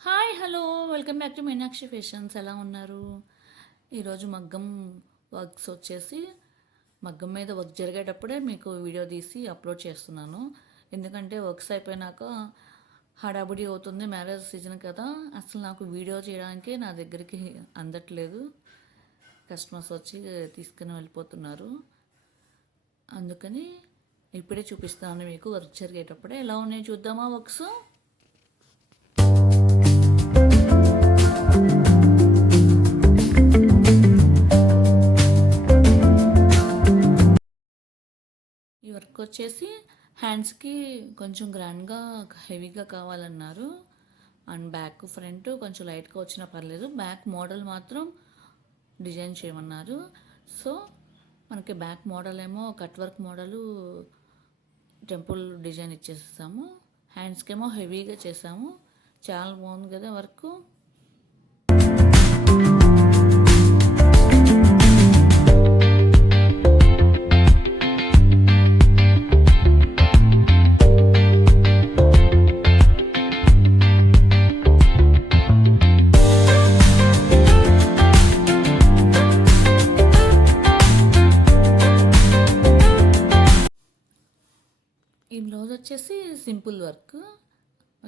Hi hello welcome back to Meenakshi fashions. ఎలా ఉన్నారు? ఈరోజు మగ్గం వర్క్స్ వచ్చేసి మగ్గం మీద వర్క్ జరిగేటప్పుడే మీకు వీడియో తీసి అప్లోడ్ చేస్తున్నాను. ఎందుకంటే వర్క్స్ అయిపోయినాక హడాబుడి అవుతుంది, మ్యారేజ్ సీజన్ కదా. అసలు నాకు వీడియో చేయడానికి నా దగ్గరికి అందట్లేదు. కస్టమర్స్ వచ్చి తీసుకుని వెళ్ళిపోతున్నారు. అందుకని ఇప్పుడే చూపిస్తాను మీకు వర్క్ జరిగేటప్పుడే. ఎలా ఉన్నాయి చూద్దామా వర్క్స్? ఈ వర్క్ వచ్చేసి హ్యాండ్స్కి కొంచెం గ్రాండ్గా హెవీగా కావాలన్నారు. అండ్ బ్యాక్ ఫ్రంట్ కొంచెం లైట్గా వచ్చినా పర్లేదు. బ్యాక్ మోడల్ మాత్రం డిజైన్ చేయమన్నారు. సో మనకి బ్యాక్ మోడల్ ఏమో cut work model temple design ఇచ్చేసాము. హ్యాండ్స్కి ఏమో హెవీగా చేసాము. చాలా బాగుంది కదా వర్క్. ఈ బ్లౌజ్ వచ్చేసి సింపుల్ వర్క్.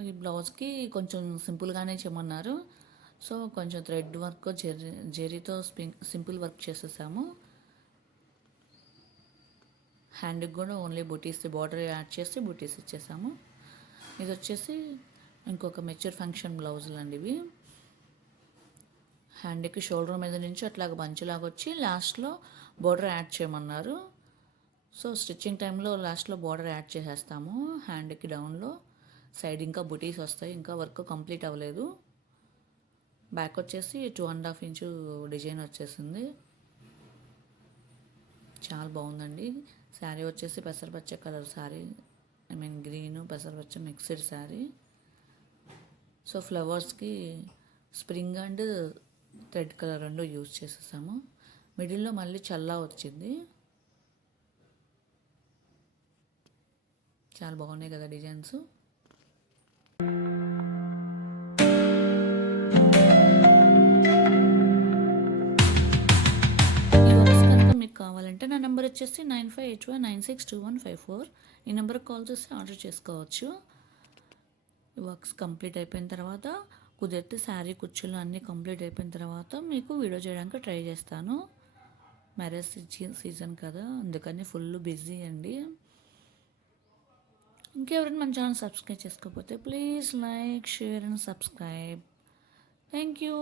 ఈ బ్లౌజ్కి కొంచెం సింపుల్గానే చేయమన్నారు. సో కొంచెం థ్రెడ్ వర్క్ జెరీతో సింపుల్ వర్క్ చేసేసాము. హ్యాండ్కి కూడా ఓన్లీ బుటీస్ బార్డర్ యాడ్ చేసి బుటీస్ ఇచ్చేసాము. ఇది వచ్చేసి ఇంకొక మెచ్యూర్ ఫంక్షన్ బ్లౌజులు అండి ఇవి. హ్యాండ్కి షోల్డర్ మీద నుంచి అట్లాగ బంచులాగా వచ్చి లాస్ట్లో బార్డర్ యాడ్ చేయమన్నారు. సో స్టిచ్చింగ్ టైంలో లాస్ట్లో బార్డర్ యాడ్ చేసేస్తాము. హ్యాండ్కి డౌన్లో సైడ్ ఇంకా బుటీస్ వస్తాయి. ఇంకా వర్క్ కంప్లీట్ అవ్వలేదు. బ్యాక్ వచ్చేసి 2.5 ఇంచు డిజైన్ వచ్చేసింది. చాలా బాగుందండి. శారీ వచ్చేసి పెసరపచ్చ కలర్ శారీ, గ్రీన్ పెసరపచ్చ మిక్స్డ్ శారీ. సో ఫ్లవర్స్కి స్ప్రింగ్ అండ్ థ్రెడ్ కలర్ రెండు యూజ్ చేసేసాము. మిడిల్లో మళ్ళీ చల్లా వచ్చింది. చాలా బాగున్నాయి కదా డిజైన్స్. ఈ వర్క్స్ కనుక మీకు కావాలంటే నా నెంబర్ వచ్చేసి 9581962154. ఈ నెంబర్కి కాల్ చేసి ఆర్డర్ చేసుకోవచ్చు. ఈ వర్క్స్ కంప్లీట్ అయిపోయిన తర్వాత కుదిరితే శారీ కుచ్చులు అన్నీ కంప్లీట్ అయిపోయిన తర్వాత మీకు వీడియో చేయడానికి ట్రై చేస్తాను. మ్యారేజ్ సీజన్ కదా, అందుకని ఫుల్ బిజీ అండి. ఇంకెవరైనా మన ఛానల్ సబ్స్క్రైబ్ చేసుకోకపోతే please like, share and subscribe. Thank you.